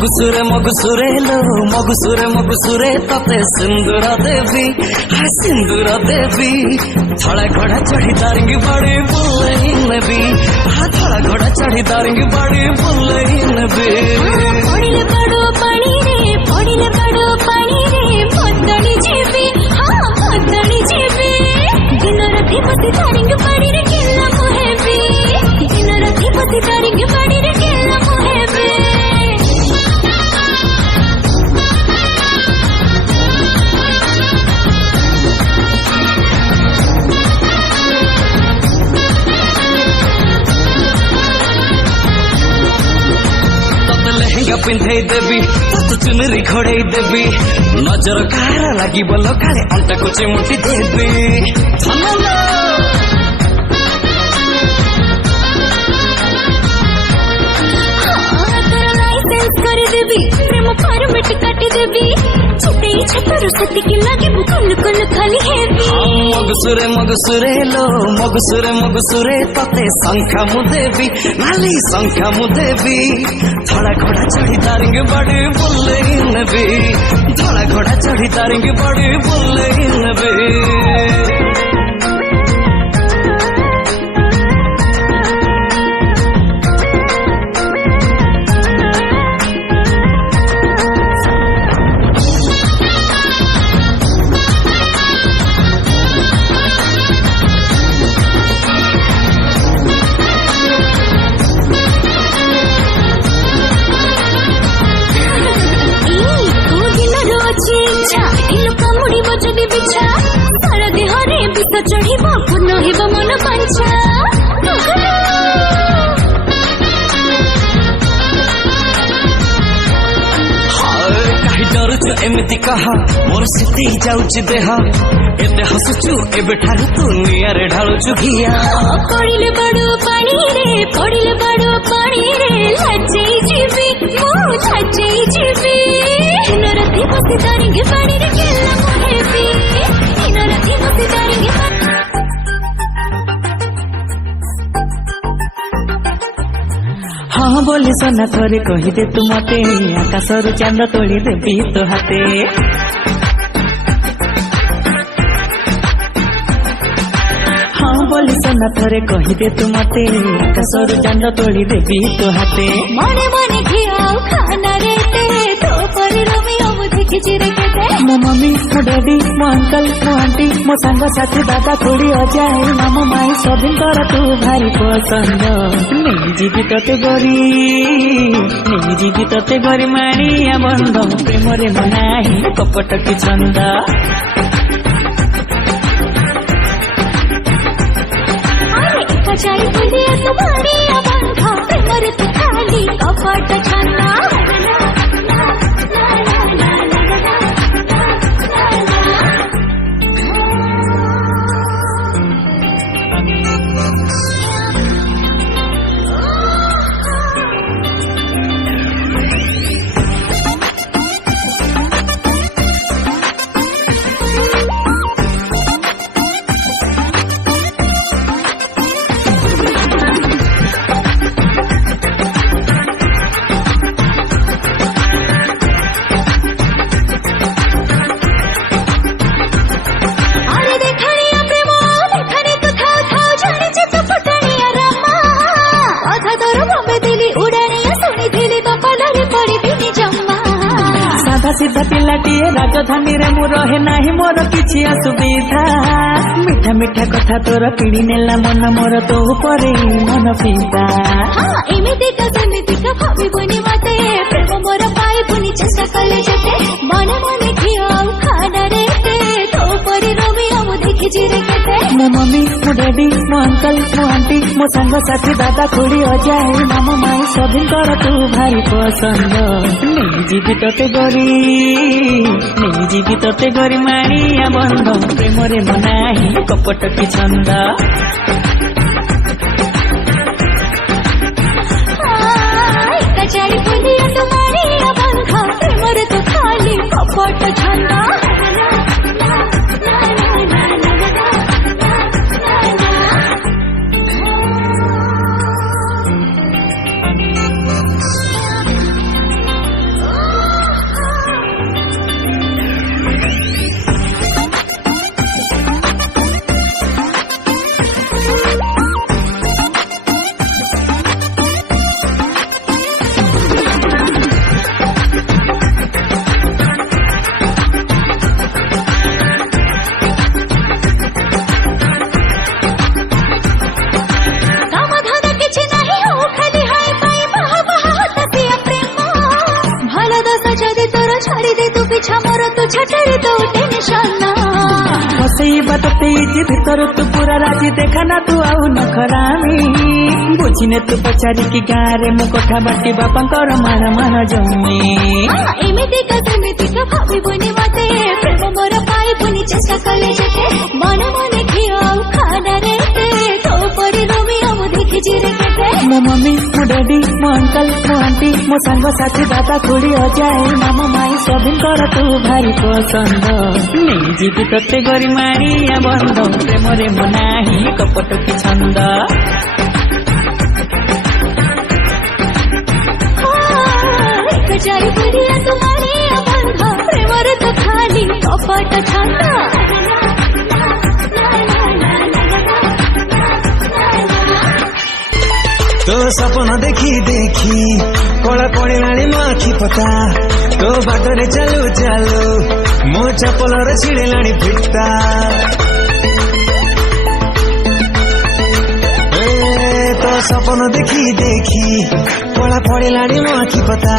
मगुसुरे लो मगुसुरे तते सिंदूर देवी सिंदूर देवी थड़ा घोड़ा चढ़ी तारिंग बड़ी बुलई नबी थड़ा घोड़ा चढ़ी तारिंग बड़ी बुलई नबी पड़िले बड़ो पानी रे भद्दणी जीवी भद्दणी जीवी दिन राति बसी तारिंग बड़ी रे केला मोहेबी दिन राति बसी तारिंग बड़ी रे केला मोहेबी पिंधे देवी तत चुनरी घोड़े देवी नजर कार लगी बोलो काले अंटा को चिमुटी देवी कर देवी प्रेम फॉर्मेट काटी देवी छुटे छतर सती की लगी बुकल कुल खाली हेवी मगुसुरे लो मगुसुरे तते संख्या मु देवी नाली संख्या मु देवी थड़ा घोड़ा चढ़ी तारिंग बड़ी बुलई नबी थड़ा घोड़ा चढ़ी तारिंग बड़ी बुलई नबी चढ़ी पूर्ण हेब मन पंचा कहीं डरुचु एमती कहा मोर सीती जाऊची देह एते हसुचु एबे ठारू तू नियारे ढालुचु घिया पड़िले बड़ो पानी रे लज्जई जीवी मो लज्जई जीवी दिन राति बसी तारिंग बड़ी रे केला मोहेबी दिन राति बसी तारिंग हाँ बोली सोना थोड़े कही दे तू मते आकाशरू चांद तोड़ी देवी तो हाथे हाँ बोली सोना थोड़े कही दे तू मते आकाशरू चांद तोड़ी देवी तो हाथे मने मने खियाओ खाना रे तो परी रोमियो मुझे खिचरे केते मो मम्मी मो डैडी मो अंकल मो आंटी मो सांग साथी दादा खुड़ी अजाई मामू माई सभी कर तू भारी पसंद नहीं जीवी तते गरी माणिया बंद प्रेम रे मनाही कपट की छंद जाई बुलिया तुम्हारी बंध प्रेम रे तू खाली कपट छंद सीधा पिलाटीए राजधानी रे मु रहे नाही मोर किछि असुविधा मीठा मीठा कथा तोर किणी नेला मन मोर तो उपरे मन पिता एमिति तो सेमिति का भाबिबुनी मते प्रेम मोर पाइबुनी चेष्टा कले जेते मन मन खियाओ खाना रे तो परी रोमियो मु देखि जिरे केते मो मम्मी मो डैडी मो अंकल मो आंटी मो सांग साथी दादा खुड़ी अजाई मामू माई सभी कर तू भारी पसंद नहीं जीवी तते गरी माणिया बंध प्रेम रे मनाही कपट की छंद जाई बुलिया तुम्हारी बंध प्रेम रे तू खाली कपट छंद छाटरे तो टेंशन हसैबा तते इति भितर तू पूरा राजी देखना तू आउ नखरामी बुझिने तू पचारि कि गारे मु कथा बाटी बापांकर मान मान जमी एमितिका सेमितिका भाबिबुनि मते प्रेम मोर पाइबुनि चेष्टा कले जेते मन मने खियाउ खाना रे तो परि रोमियो मु देखि जिरे केते मो मम्मी मो डैडी मो अंकल मो आंटी मो संग साथी दादा खुड़ी अजाए मामा माई सबिनकर तू भारी पसंद नहीं जीवी तते गरी मारिया बंद प्रेम रे मो नाही कपट कि छंद जाई बुढ़िया तुम्हारी बंध प्रेम रे तो खाली कपट छंद तो सपना देखी देखी कला पड़े मो आखि पता तो बाटरे चलू चलू मो चपल छिड़े फिटा तो सपना देखी देखी कला पड़े मो आखि पता